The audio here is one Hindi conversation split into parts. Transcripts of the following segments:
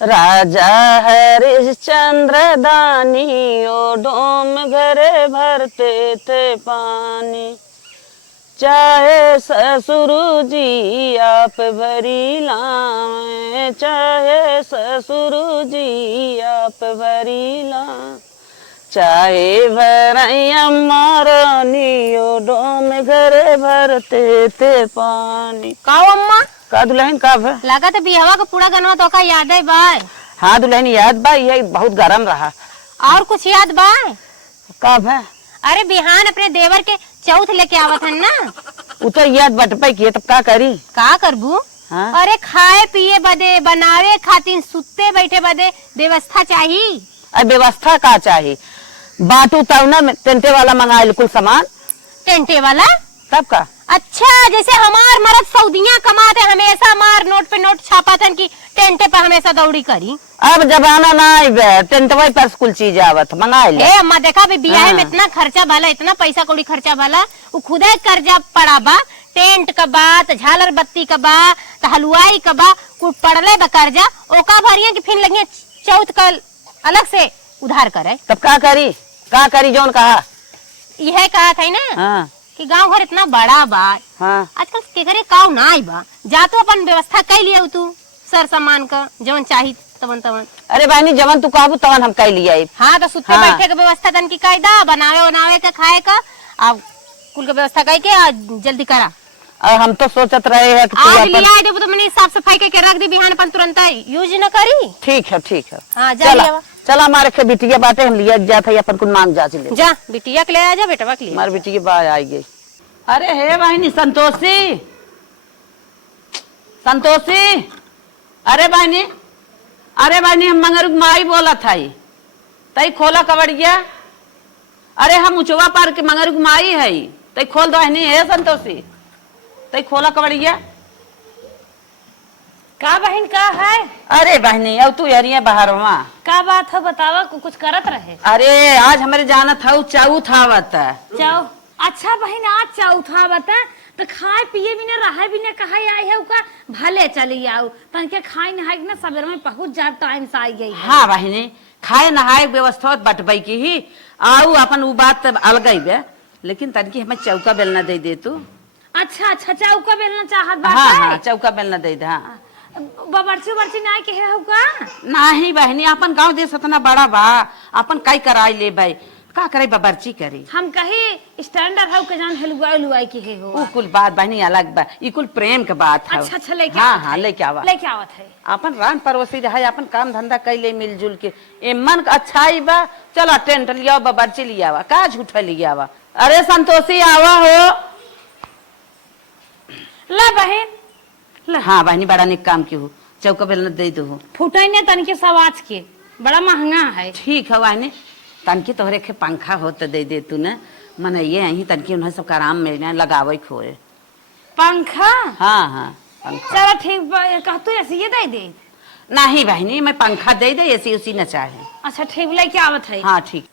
राजा हरिश्चंद्र दानी ओ डोम घरे भरते थे पानी। चाहे ससुर जी आप भरी लावें, चाहे ससुर जी आप भरी लावें, चाहे भरैया मारानी ओ डोम घरे भरते थे पानी। का अम्मा का दुल्हन का है? लगा तो बिहवा का पूरा गनवा तो का याद है बा? हाँ दुल्हन याद बा, ये बहुत गरम रहा। और कुछ याद बा? कब है? अरे बिहान अपने देवर के चौथ लेके आवत हन ना। उतर याद बटपई किए तब का करी? का करबू? हाँ? अरे खाए पिए बदे, बनावे खातिर, सुते बैठे बदे व्यवस्था चाहिए। अब व्यवस्था का चाहिए? बाटू तब ना टेंटे वाला मंगाए कुल सामान। टेंटे वाला? तब का? अच्छा, जैसे हमार मरद सऊदियां कमाते हमेशा मार नोट पे नोट छापातन की टेंटे पे हमेशा दौड़ी करी। अब जमाना ना आई टेंटवा पर कुल चीज आवत मंगाए ले। ए अम्मा देखा भी बियाह में हाँ। इतना खर्चा भला, इतना पैसा कौड़ी खर्चा भला, वो खुदे कर्जा पड़ा बा। टेंट का बा, तो झालर बत्ती का बा, तो हलवाई का बा, कुल पड़ले बा कर्जा। ओका भरिया की फिर लगी चौथ का अलग से उधार करे। तब का करी? का करी जोन कहा? यह कहा था ना हाँ कि गांव घर इतना बड़ा बा, हाँ आजकल के घरे काव ना आई बा, जा तो अपन व्यवस्था कर लिया तू सर सामान का जवन चाहिए तवन तवन। अरे बहनी जवन तू कहबू तवन हम कह लिया। हाँ तो सुते हाँ। बैठे का व्यवस्था तन की कायदा, बनावे बनावे का, खाए का, अब कुल का व्यवस्था करके जल्दी करा। और हम तो सोचत रहे हैं कि तू आज अपन। लिया देबो तो मैंने साफ सफाई करके रख दी, बिहान अपन तुरंत यूज न करी। ठीक है ठीक है। हाँ जा चला लिया चला हमारे के बिटिया बाटे हम लिया जाते है अपन कुल मांग जाच ले। जा बिटिया के ले आ जा, बेटवा के ले हमारी बिटिया बाहर आई गई। अरे हे बहनी संतोषी, संतोषी, अरे बहनी, अरे बहनी हम मंगरू माई बोला था तई खोला कबड़िया। अरे हम उचवा पार के मंगरू माई है तई खोल दो बहनी। हे संतोषी तई खोला कबड़िया। का बहन का है? अरे बहनी अब तू यारिया बाहर वहाँ का बात है बतावा, कुछ करत रहे? अरे आज हमारे जाना था चाऊ था बता। जाओ। अच्छा बहन आज चौथा बता, तो खाए पिए भी ना रहे भी ना कहा आई है उका, भले चली आओ तन के खाई नहाई ना सवेर में पहुंच जा टाइम से आई गई है। हाँ बहनी खाए नहाए व्यवस्था बटबई की ही आऊ अपन वो बात अलग ही बे, लेकिन तनकी हमें चौका बेलना दे दे तू। अच्छा अच्छा चौका बेलना चाहत बात हाँ है? हाँ चौका बेलना दे दे। हाँ बबरची बरची ना के है उका? नहीं बहनी अपन गांव देश इतना बड़ा बा, अपन कई कराई ले भाई, का करे बबरची करी। हम कही स्टैंडर्ड है के जान हलुआ हलुआई के है हो। वो कुल बात बहनी अलग बा, ये कुल प्रेम के बात है। अच्छा अच्छा लेके हाँ आवत हाँ है। लेके आवा। लेके आवत है। अपन रान परोसी रहा अपन काम धंधा कैले मिलजुल के ए मन अच्छाई बा। चला टेंट लिया बबरची लिया वा, का झूठा लिया वा। अरे संतोषी आवा हो। ला बहन हाँ बहनी बड़ा निक काम की हो, चौका बेलना दे दो। फुटाई ने तन के सवाच के बड़ा महंगा है। ठीक है बहनी, तनकी तोहरे के पंखा हो तो दे दे तू न, मन ये यही तनकी उन्हें सब आराम मिलना लगावे खोए। पंखा? हाँ हाँ पंखा। चलो ठीक कह तू ऐसे ये दे दे। नहीं बहनी मैं पंखा दे दे ऐसी उसी न चाहे। अच्छा ठीक लेके आवत है। हाँ ठीक।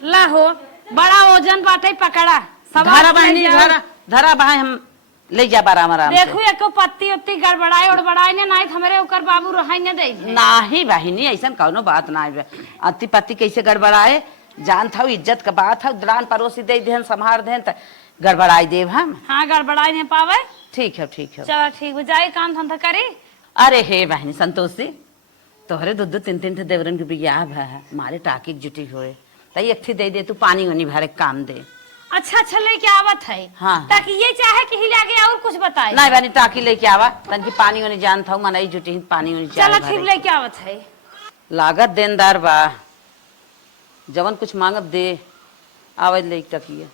ला हो बड़ा वजन बाटे पकड़ा धरा बहनी धरा धरा भाई हम ले जा आराम आराम से। देखो एको पत्ती उत्ती गड़बड़ाए उड़बड़ाए ने नहीं हमरे ओकर बाबू रहाई ने दे। नहीं बहनी ऐसा कौनो बात ना है। अति पति कैसे गड़बड़ाए, जान था इज्जत का बात है, दान परोसी दे देन संभार देन त गड़बड़ाई देव हम। हाँ गड़बड़ाए ने पावे। ठीक है ठीक है। चलो ठीक जाए काम धंधा करे। अरे हे बहनी संतोषी तोहरे दो दो तीन तीन थे देवरन के बियाह है, मारे टाकी जुटी हुए तई एक थी दे दे तू पानी वानी भरे काम दे। अच्छा अच्छा लेके आवत है। हाँ। ताकि ये चाहे कि हिला गया और कुछ बताए। नहीं बहनी टाकी लेके आवा, तनकी पानी वानी जान था मनई जुटी पानी वानी चलो ठीक लेके आवत है। लागत देनदार बा, जवन कुछ मांगब दे आवे ले टकिए।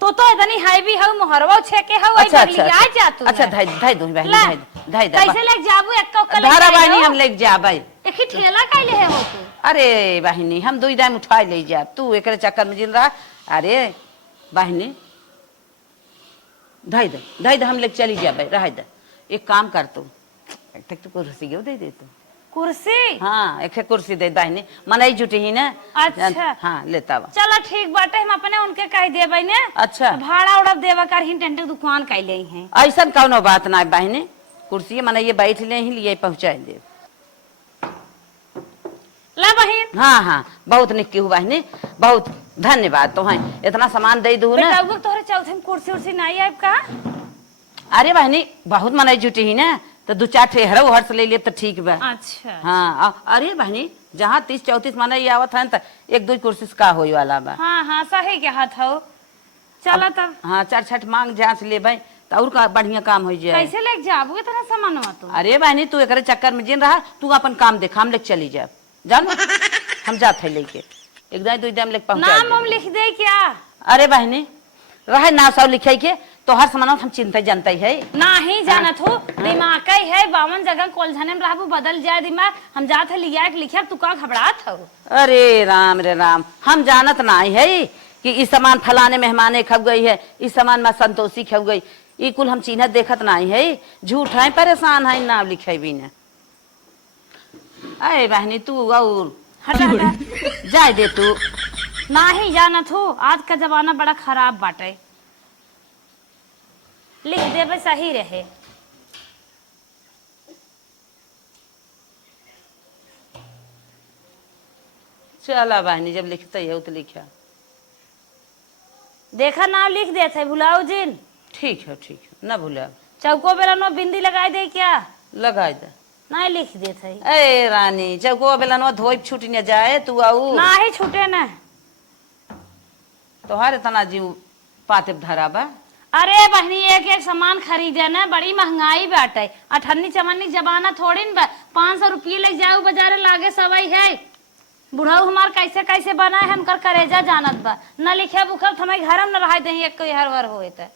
तो इतनी हाई भी है मोहरवा छेके है वही अच्छा बगली आ जा तू। अच्छा धाई धाई दो बहनी ला। धाई धाई कैसे लेके जाबू एक का धारा बहनी हम लेके जाबै। एक ही ठेला कैले है हो तू। अरे बहनी हम दो दाम उठा ले जा, तू एकरे चक्कर में जिन रहा। अरे बहनी धाई दे हम लेके चली जाबै रह दे। एक काम कर तू एक तो कुर्सी दे दे तू। कुर्सी? हाँ एक कुर्सी दे बहनी मनई जुटी ही ना। अच्छा हाँ लेता वा। चलो ठीक बाटे हम अपने उनके कह देबै ने। अच्छा भाड़ा उड़ा देवा कर ही टेंट दुकान कैले हैं। ऐसा कौनो बात ना बहनी, कुर्सी मना ये बैठ ले ही लिए पहुँचाए दे। ला बहन। हाँ हाँ बहुत निक्की हुआ है, बहुत धन्यवाद तुम्हें इतना सामान दे दू ना। बेटा तोहरे चौथे में कुर्सी उर्सी नहीं आयब का? अरे बहनी बहुत मनाई जुटी ही ना, तो 2-4 ठेहरा उहर से ले लिए तो ठीक बा। अच्छा हाँ अरे बहनी जहाँ 30-34 मनाई आवत है तो 1-2 कुर्सी का होई वाला बा। हाँ हाँ सही के हाथ हो। चलो तब हाँ 4-6 मांग जांच ले भाई तो और का बढ़िया काम हो जाए। कैसे लेके जाबू इतना सामान तू? अरे बहनी तू एक चक्कर में जिन रहा, तू अपन काम देख, हम लेके चली जाए जानो हम जाते है लेके एकदम 2 दिन लेके पहुंचा नाम हम लिख दे क्या? अरे बहनी रहे ना सब लिखे के तो हर सामान हम चिंता जानते है नहीं जानत हो, दिमाग है 52 जगह कोलझने में रहबू बदल जाए दिमाग। हम जात है लिया के लिखे, तू का घबरात हो? अरे राम रे राम, हम जानत नहीं है कि इस सामान फलाने मेहमाने खब गई है, इस सामान में संतोषी खब गई, ई कुल हम चिन्हत देखत नहीं है। झूठ है परेशान है नाम लिखे भी न। अरे बहनी तू और हटा हटा जाए दे तू। नहीं जानत हो, आज का जमाना बड़ा खराब बाटे। लिख दे भाई सही रहे। चला बहनी जब लिखते है तो लिखा। देखा नाम लिख दे थे भुलाओ जिन। ठीक है न भूला। चौको बेला नो बिंदी लगाई दे क्या? लगा दे। नहीं लिख दे थे। ए रानी चौको बेला नो धोई छूट न जाए तू आऊ ना ही छूटे न। तोहार तना जीव पाते धरा बा। अरे बहनी एक एक सामान खरीदे न, बड़ी महंगाई बाटे। 98 चवन्नी जमाना थोड़ी न बा। 500 रुपये ले जाऊ बाजारे लागे सवाई है। बुढ़ाऊ हमार कैसे कैसे बना है हमकर करेजा जानत बा। न लिखे बुखल हमें घर में न रह दे एक कोई हर वर होए त।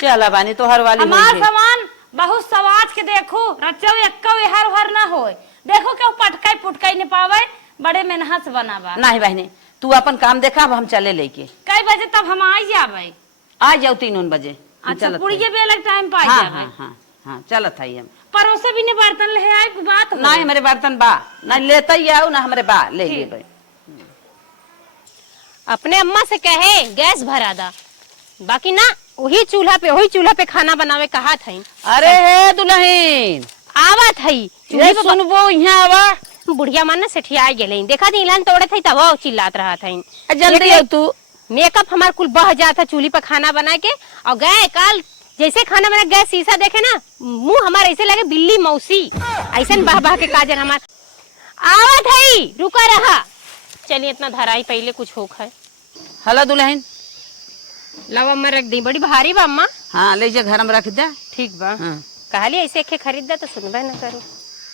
चला बानी तोहर वाली हमार सामान बहुत सवाज के देखो, रचो एक हर हर न होए। देखो क्यों पटकाई पुटकाई न पावे, बड़े मेहनत से बनावा। नहीं बहनी तू अपन काम देखा, अब हम चले लेके। कई बजे तब हम आई जावे? आ जाओ 3 बजे। अच्छा पुड़िये बेला टाइम पाई हाँ जावे। हाँ हाँ चलत है हम। परोसे भी ने बर्तन ले आई बात हो। नहीं हमारे बर्तन बा ना लेते ही आओ ना हमारे बा ले लिए। अपने अम्मा से कहे गैस भरा दा, बाकी ना वही चूल्हा पे खाना बनावे कहा था। अरे हे दुल्हन आवत है ये सुनबो यहाँ आवा। बुढ़िया मन ने सेठिया गेले, देखा दी इलान तोड़े थे तब वो चिल्लात रहा था। जल्दी आओ तू। मेकअप हमार कुल बह जाता चूल्ही पर खाना बना के। और गए काल जैसे खाना बना गए शीशा देखे ना, मुंह हमारे ऐसे लगे बिल्ली मौसी, ऐसे बह बह के काजन हमार आवत है। रुका रहा, चलिए इतना धराई पहले कुछ होक है। हला दुल्हन लव अम्मा रख दी, बड़ी भारी बा अम्मा। हाँ ले जा घर में रख दे। ठीक बा। हाँ। कहली ऐसे के खरीद दे तो सुनबे न करो।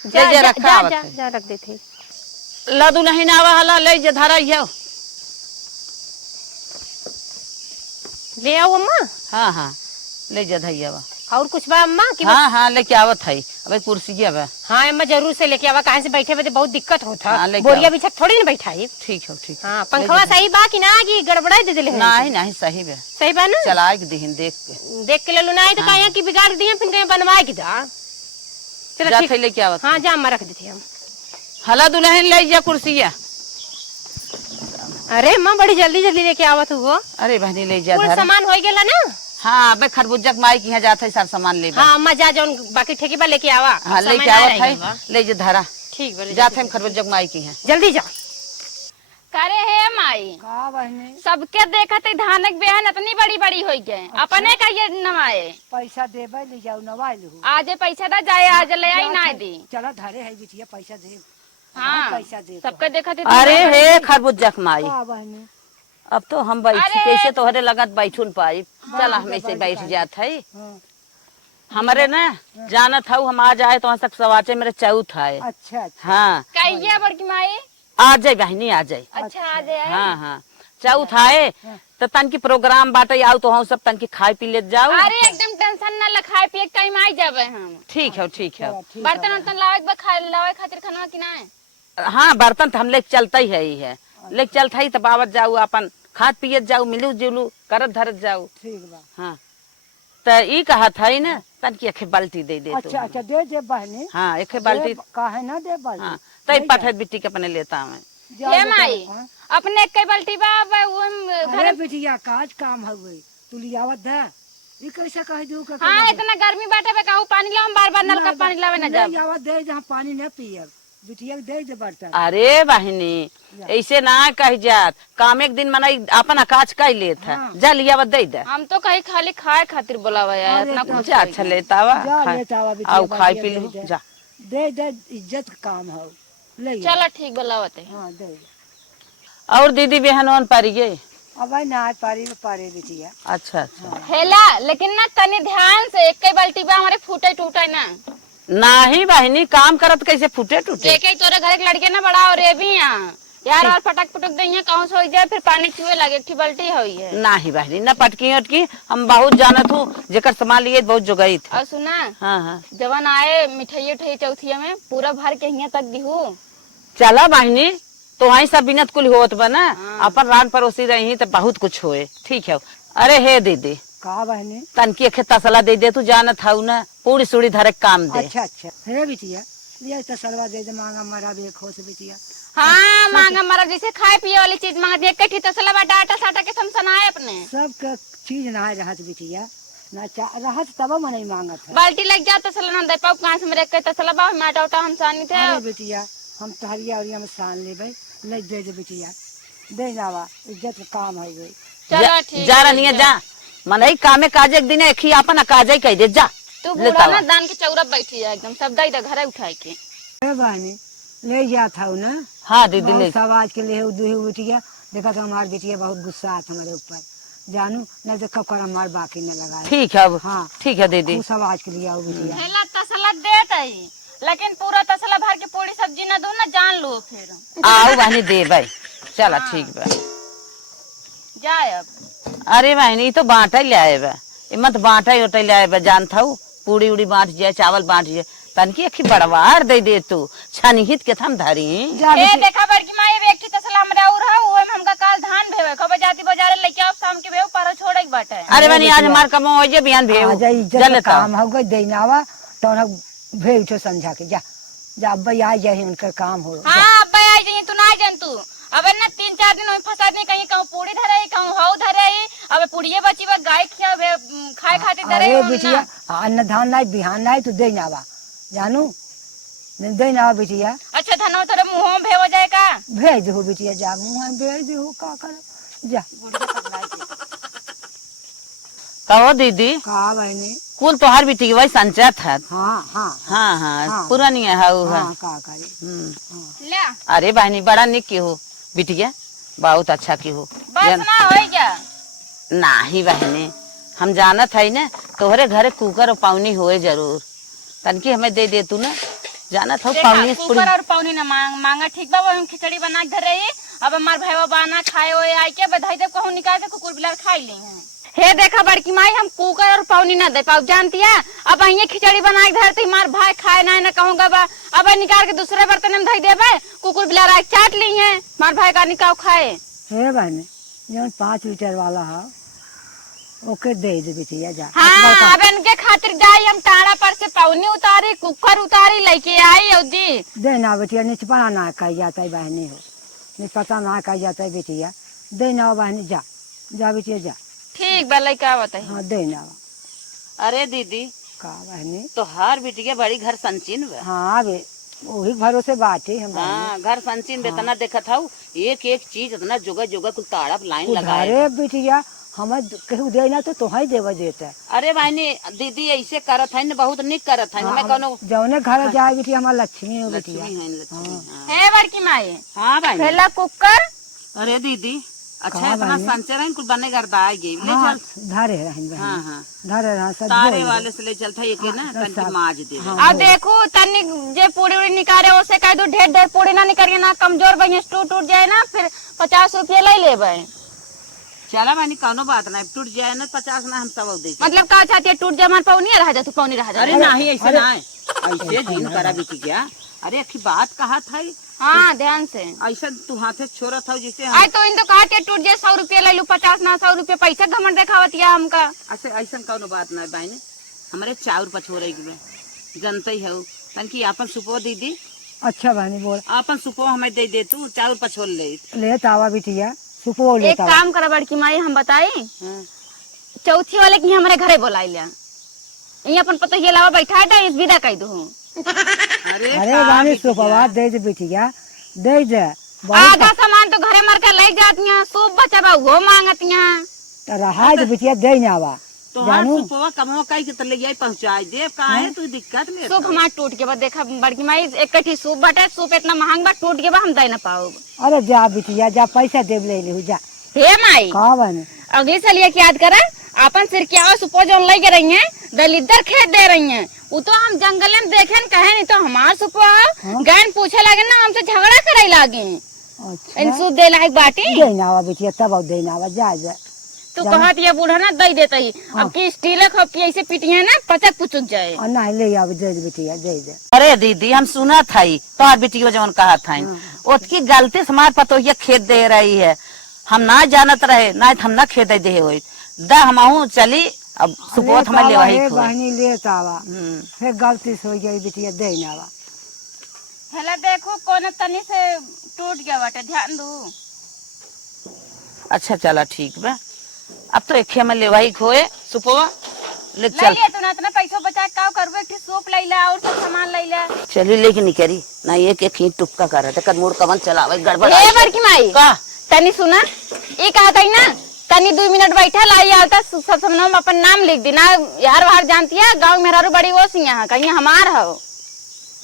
ले जा रखा आवत है। जा रख देते। ला दुल्हन आवा हला ले जा धरा जाओ। ले आओ अम्मा। हाँ ले जा धैया। और कुछ बा अम्मा कि हाँ लेके आवत है। अबे कुर्सी अब हाँ अम्मा जरूर से लेके आवा, कहाँ से बैठे बैठे बहुत दिक्कत होता। हाँ, लेके बोरिया आओ। बिछा थोड़ी ना बैठाई। ठीक है। हाँ पंखवा सही बा कि ना कि गड़बड़ाई दे दिले? नहीं सही बे सही बा ना? चलाए के दिहिन देख के। देख के ले लो, नहीं तो कहीं की बिगाड़ दिए फिर कहीं बनवाए की दा। चलो जाते ठीक, लेके आवत। हाँ जा अम्मा रख देती हम। हला दुल्हन ले जा कुर्सिया। अरे अम्मा बड़ी जल्दी जल्दी लेके आवत हुआ। अरे बहनी ले जा कुल धरा। सामान हो गेला ना? हाँ बे खरबूजा के माई के यहाँ जाते सब सामान ले। हाँ अम्मा जा जौन बाकी ठेके बा लेके आवा। हाँ समय लेके ना आवत रह गइल बा। है। ले जा धरा ठीक बोले जाते हम खरबूजा के माई के यहाँ। जल्दी जा। करे हे माई का बहनी सबके देखत धानक बेहन इतनी बड़ी बड़ी हो गए, अपने का ये नवाए पैसा देबे ले जाऊ नवाई लू। आज पैसा दा जाए आज ले आई ना दी। चला धरे है बिटिया पैसा दे। हाँ पैसा दे तो। सबके देखत अरे हे खरबूजा के माई का बहनी अब तो हम बैठ अरे! कैसे तोहरे लगत बैठून पाई। चल हम ऐसे बैठ जात है। हाँ, हमारे ना जानत हूँ हम आ जाए तो वहाँ तक सवाचे मेरे चौथ है। अच्छा हाँ कहिए बड़की माई। आ जाए बहनी आ जाए। अच्छा आ जाए। हाँ चौथ आए तो तन की प्रोग्राम बाटे आओ तो हम सब तन की खाए पी ले जाओ। अरे एकदम टेंशन न लखाए पिए टाइम आई जाबे हम। ठीक है बर्तन उर्तन लावे खातिर खाना कि ना? हाँ बर्तन तो हम लेके चलते ही है लेके चलता ही तब आवत जाऊ अपन खाद पियत जाऊ मिलू जुलू करत धरत जाऊ। ठीक बा। हाँ तो ई कहा था ना तन की एक बाल्टी दे दे। अच्छा दे दे बहनी। हाँ एक बाल्टी। काहे ना दे बाल्टी। हाँ तई पठत बिट्टी के अपने लेता मैं। हे माई अपने कई बाल्टी बा अरे बिटिया काज काम हवे तू लियावत दा ये कैसे कह दू के हाँ इतना गर्मी बाटे पे कहूँ पानी लाओ, हम बार बार नल का पानी लावे न जाब। जावा दे जहाँ पानी न पियब बिटिया के दे बर्तन। अरे बहनी ऐसे ना कह जात, काम एक दिन मना अपन अकाज कह लेत है। जा लिया दे दे। हम तो कहीं खाली खाए खातिर बोलावा यार, इतना कुछ जा अच्छा लेता वा जा लेता हुआ बिटिया आओ खाई बाटिया पी दे लो दे। जा। दे दे इज्जत का काम हो ले चलो ठीक बोलावत है। हाँ दे दे। और दीदी बहनों पारिए। अब ना पारी पारे बिटिया। अच्छा अच्छा हेला लेकिन ना तनी ध्यान से, एक कई बाल्टी बा हमारे फूटे टूटे ना। नहीं बहनी काम करत कैसे फूटे टूटे। एक ही तोरे घर एक लड़के ना बड़ा और ये भी यहाँ यार, और पटक पटक दई कहूँ से हो जाए फिर पानी छुए लगे, एक बाल्टी हुई है। नहीं बहनी न पटकी उटकी, हम बहुत जानत हूँ जेकर सामान लिए बहुत जुगाई था। और सुना हाँ हाँ जवन आए मिठाई उठाई चौथिया में पूरा भर के यहाँ तक दिहू। चला बहनी तो वही सब बिनत कुल होत बना। अपन रान परोसी रही तो बहुत कुछ होए। ठीक है। अरे हे दीदी कहा बहने। तनकी एक तसला दे दे, तू जानत हूँ ना पूरी सूड़ी धरे काम दे। अच्छा अच्छा है बिटिया ये तसलवा दे दे मांगा मरा भी खोस बिटिया। हाँ मांगा मरब जैसे खाए पिए वाली चीज मांगा दे, एक तसला बा डाटा साटा के समसनाए अपने सब के चीज ना रहत बिटिया ना रहत तब मन मांगत है। बाल्टी लग जा तसला ना दे पाऊ कहां से मेरे के तसला बा माटा उटा हम सानी थे। अरे बिटिया हम तहरिया उरिया में सान लेबै ले दे दे बिटिया दे जावा इज्जत का काम है गई। चलो ठीक जा रही है जा मन ही कामे काजे एक दिन एक ही अपन काजे कह दे जा। तू बूढ़ा ना दान के चौरा बैठी है एकदम सब दई दे घरे उठाई के। ए बहनी ले जात हूँ ना। हाँ दीदी ले बहुत सवाज के लिए दुही बिटिया देखा तो हमार बिटिया बहुत गुस्सा आता हमारे ऊपर जानू नहीं तो कब कर हमार बाकी न लगा। ठीक है अब। हाँ ठीक है दीदी खूब सवाज के लिए आओ बिटिया। हेला तसला देत है लेकिन पूरा तसला भर के पूरी सब्जी ना दो ना जान लो फिर। आओ बहनी दे भाई चला ठीक बा जाए अब। अरे बहनी तो बांटा ले आए बा, मत बांटा उटा ले आए बा। जानता हूँ पूरी उड़ी बांट जाए चावल बांट जाए तनकी अखी बड़वार दे दे तू छानिहित के थम धारी। ए देखा बड़की माई व्यक्ति तसला हमरा और है ओए में हमका काल धान भेवे खबे जाती बाजारे लेके आओ शाम के भेव पर छोड़े बाटे। अरे बनी आज हमार कम हो जे बिहान भेव जा इज्जत का काम हो गई देनावा तो ना भेज तो समझा के जा जा अब आ जाए उनका काम हो। हां अब आई जाई तू ना जान तू अब ना 3-4 दिन ओइ फसा दे कहीं कहूं पूरी धरे कहूं हाउ धरे अब पुड़िए बची बा गाय खिया खाए खातिर धरे। अरे बिटिया अन्न धान नहीं बिहान नहीं तो देनावा जानू देनावा बिटिया। अच्छा धनो तोरे मुंह में भेव जाए का भेज दो बिटिया जा मुँह में भेज दो का कर जा। कहो दीदी कहा बहने कुल तोहार बेटी वही संचत है। हाँ हाँ हाँ हाँ पुरानी है हाँ। हाँ का करे ले अरे बहनी बड़ा निक की हो बिटिया बहुत अच्छा की हो। बस ना होई क्या नहीं बहनी हम जानत है ना तोहरे घरे कुकर और पावनी होए जरूर तनकी हमें दे दे तू ना जानत हो पावनी कुकर और पावनी ना मांगा ठीक बा हम खिचड़ी बना के धरे अब हमार भाईवा बाना खाए ओए आई के बधाई दे कहूं निकाल के कुकुर बिलार खाई ली है। हे देखा बड़की माई हम कुकर और पावनी ना दे पाऊ जानती है अब अहिए खिचड़ी बना के धरती मार भाई खाए ना कहूंगा बा अब निकाल के दूसरे बर्तन में धई देबे कुकुर बिलार आके चाट ली है मार भाई का निकाल खाए। हे बहने जो 5 लीटर वाला है ओके दे दे बिटिया जा। हाँ अब इनके खातिर जाई हम टाड़ा पर से पावनी उतारी कुकर उतारी लेके आई औदी देना बिटिया निचपना ना कही जाता है बहनी हो निचपता ना कही जाता है बिटिया देना बहनी जा जा बिटिया जा। ठीक बा लइका बताई। हाँ देना अरे दीदी का बहनी तोहार बेटिया बड़ी घर संचिन बा। हाँ बे वही भरोसे बात है हम हाँ घर संचिन बेतना देखत हूँ एक एक चीज इतना जोगा जोगा कुल ताड़ा लाइन लगाए। अरे बिटिया हमें कहू देना तो तुम्हें देवा देता है। अरे बहनी दीदी ऐसे करत है न बहुत निक करत है हमें कोनो जौने घर जाए बिटिया हमारा लक्ष्मी हो बिटिया। लक्ष्मी है लक्ष्मी। हाँ। हे बड़की माई हाँ बहनी पहला कुकर अरे दीदी अच्छा कहाँ इतना बहनी? संचर है कुल बने गर्दा आ गई ले हाँ चल। धरे रहें हाँ हाँ धरे रह सब तारे वाले से ले चलता एक ना तनकी माज दे। अब देखो तनी जे पूरी उड़ी निकाले उसे कह दो ढेर ढेर पूरी ना निकालिए ना कमजोर बनिए टूट जाए ना फिर 50 रुपये ले लेबे। चला बहनी कोनो बात नहीं टूट जाए ना 50 ना हम सब दे। मतलब का चाहती है टूट जाए हमारे पावनी रह जा तू पावनी रह जा। अरे नहीं ऐसे ना ऐसे दिन करा भी क्या। अरे अखी बात कहा था हाँ ध्यान से ऐसा तू हाथे छोड़ा था जैसे आई तो इन तो कहा टूट जाए 100 रुपये ले लू 50 ना 100 रुपये पैसा घमंड दिखावतिया हमका। ऐसे ऐसा कोनो बात नहीं बहनी हमारे चाउर पछोरे के जनते ही हो तनकी आपन सुपो दीदी। अच्छा बहनी बोल आपन सुपो हमें दे दे तू चाउर पछोर ले। ले तावा बिटिया सुपो ले एक काम करा बड़की माई हम बताई चौथी वाले की हमारे घरे बोलाई लिया ये अपन पता ये लावा बैठा है इस विदा कह दू अरे अरे बानी सुपवा दे दे बिटिया दे दे आधा सामान तो घरे मर के ले जाती हैं सूप बचा बा वो मांगती हैं रहा दे बिटिया दे ना आवा तोहार सुपवा कमवा कई के तले जाई पहुंचाई दे काहे तू दिक्कत में सूप हमार टूट के बाद देखा बड़की माई एक कटी सूप बटे सूप इतना महंगा बा टूट के बा हम दे ना पाओ अरे जा बिटिया जा पैसा दे ले जा हे माई का बने अगली साल ये याद करा अपन सिर क्या सुपो जो ले रही है दलिदर खेत दे रही है वो तो हम जंगल में देखे न कहे नहीं तो हमार सुपो गैन पूछे लगे ना हमसे झगड़ा करे लागे इन सूप दे लायक बाटी दे ना आवा बिटिया तब दे ना आवा जा जा तू कहत ये बूढ़ा ना दे देता ही अब की स्टील खप की ऐसे पिटिया ना पचक पुचक जाए और ना ले आवे दे दे बिटिया दे दे अरे दीदी हम सुना था तोहार बेटी जवन कहा था उसकी गलती से हमारे पतो ये खेत दे रही है हम ना जानत रहे ना हम ना खेत दे हो दा हम चली अब सुपोत हम ले वही बहनी लेत आवा फिर गलती से हो गई बिटिया दे ना आवा हेला देखो कौन तनी से टूट गया बाटे ध्यान दू अच्छा चला ठीक बा अब तो एक में ले वही खोए सुपोवा ले चल ले तू ना इतना पैसा बचा का करबे एक सूप लैला और सब सामान लैला चली लेकिन नहीं करी ना एक एक ही टुक्का कर रहे थे कद मोड़ कवन चलावे गड़बड़ ए बड़की माई का तनी सुना ये कहा था ना तनी 2 मिनट बैठा लाई आता सब सामने में अपन नाम लिख देना यार बाहर जानती है गांव में मेहरारू बड़ी वो सी यहाँ कहीं हमार हो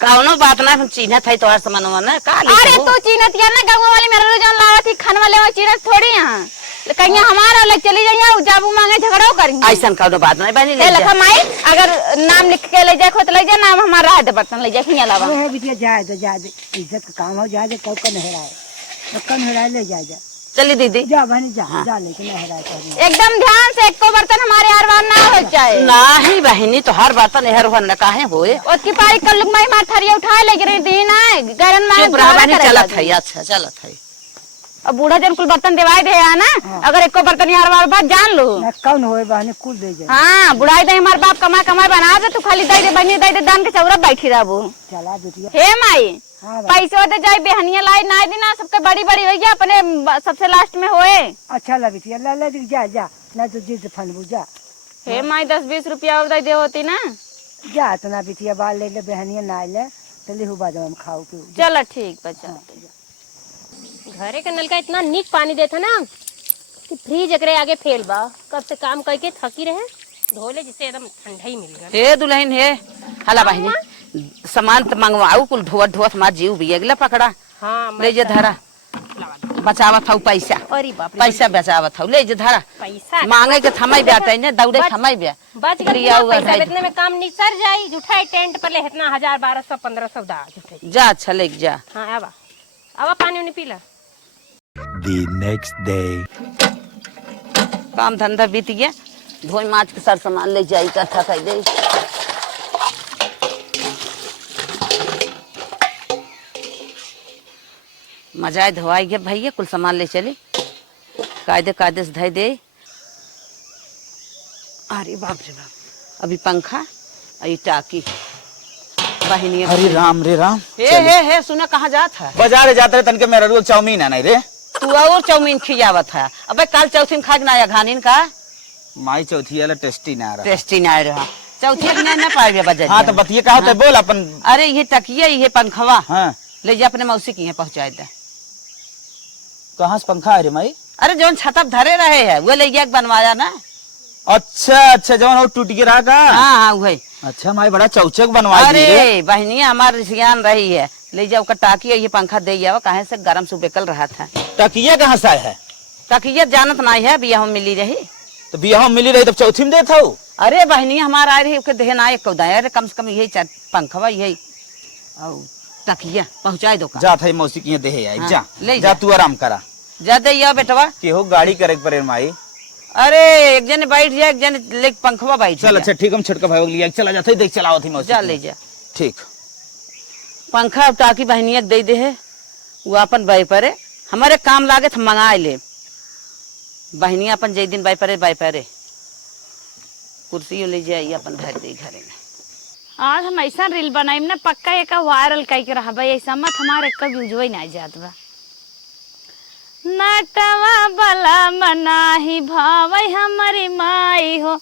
कौनो बात ना हम चिन्हत है तोहार सामानवा ना का अरे तू चिन्हत या ना गांव वाली मेहरारू जो लावा थी खन वाले वो चिन्हत थोड़ी यहाँ कहीं हमारा अलग चली जाइए जाबू मांगे झगड़ो करेंगे ऐसा कौनो बात नहीं बहनी ले लखा माई अगर नाम लिख के ले जाए खुद ले जाए नाम हमारा हाथ बर्तन ले जाए अलावा अरे बिटिया जा दे इज्जत का काम हो जाए कौ का नहराए तो कन नहराए ले जा चली दीदी जा बहनी जा जा लेके नहराए एकदम ध्यान से एको बर्तन हमारे हर बार ना हो जाए नहीं बहनी तो हर बात नहर हो न काहे होए उसकी पारी कल माई माथरिया उठा ले गिरी दिन आए गरन में चुप रहा बहनी चलत है अच्छा चलत है अब बूढ़ा जन कुल बर्तन देवाई दे ना अगर एको बर्तन हर बार बात जान लो ना कौन होए बहनी कुल दे जा हाँ बुढ़ाई दे हमारे बाप कमा कमा बना दे तू खाली दे दे बनी दे दे दान के चौरा बैठी रहबू चला बिटिया हे माई हां पैसे दे जाए बेहनिया लाई ना देना सबके बड़ी बड़ी हो गया अपने सबसे लास्ट में होए अच्छा ला बिटिया ला जा जा ना तो जिद फनबू जा हे माई 10-20 रुपया और दे होती ना जा तना बिटिया बाल ले बहनिया ना ले तो लेहू बाद हम खाओ के चलो ठीक बच्चा घरे का नल का इतना नीक पानी देता ना कि फ्रिज एकरे आगे फेल बा कब से काम करके थकी रहे धोले जिससे एकदम ठंडा ही मिल गया हे दुल्हन हे हला बहनी सामान तो मंगवाऊ कुल ढोवत ढोवत हमार जीव भी अगला पकड़ा हाँ ले जे धरा बचावत हूँ पैसा अरे बाप रे पैसा बचावत हूँ ले जे धरा पैसा मांगे के थमाई ब्याता है दौड़े थमाई ब्या बच गया पैसा इतने में काम निसर जाई जुठाई टेंट पर ले इतना 1000 1200 1500 दा जुठाई जा अच्छा ले जा हाँ आवा पानी उन्हें पीला The next day. काम धंधा बीत गया धोई माछ के सर सामान ले जाई कथा कह दे मजाए धोवाई गया भैया कुल सामान ले चली कायदे से धई दे अरे बाप रे बाप अभी पंखा अभी टाकी बहनी अरे राम रे राम हे सुना कहाँ जात है बाजार जाते रहे तनके मेरा रोज चाउमीन है नहीं रे तू और चाउमीन खियावत है अबे कल चौथीन खा ना घानीन का माई चौथी वाला टेस्टी ना रहा टेस्टी ना रहा चौथी दिन ना पाए बजट हाँ तो बतिए कहा होता है बोल अपन अरे ये तकिया ये पंखवा हाँ ले जा अपने मौसी की पहुँचा दे कहाँ से पंखा है रे माई अरे जो छतप धरे रहे है वो ले गया बनवाया ना अच्छा जवान वो टूट के रहा का हाँ वही अच्छा माई बड़ा चौचक बनवा दी रे अरे बहनी हमारे सियान रही है ले जाओ का टाकी ये पंखा दे जाओ कहे से गरम से बेकल रहा था तकिया कहाँ से है तकिया जानत नहीं है बिया हम मिली रही तो बिया मिली रही तब चौथी में देता हूँ अरे बहनी हमारा आ रही देह ना एक अरे कम से कम यही पंखवा यही तकिया पहुँचा दो जा था मौसी की देहे आई हाँ, जा ले जा तू आराम करा जा दे या बेटवा कि हो गाड़ी करे परे माई अरे एक जने बैठ जाए एक जने ले पंखवा बैठ चल अच्छा ठीक हम छोटका भाई लिया चला जाते देख चलाओ थी मौसी जा ले जा ठीक पंखा टाकी बहनिया दे दे है वो अपन बाई परे हमारे काम लागे तो मंगा ले बहनिया अपन जे दिन बाई परे कुर्सी ले जाइए अपन भर दे घरे में आज हम ऐसा रील बनाई ना पक्का एक वायरल कह के रहा भाई ऐसा मत हमारे कभी यूज ही नहीं जात बा नटवा बला मनाही भावै हमारी माई हो,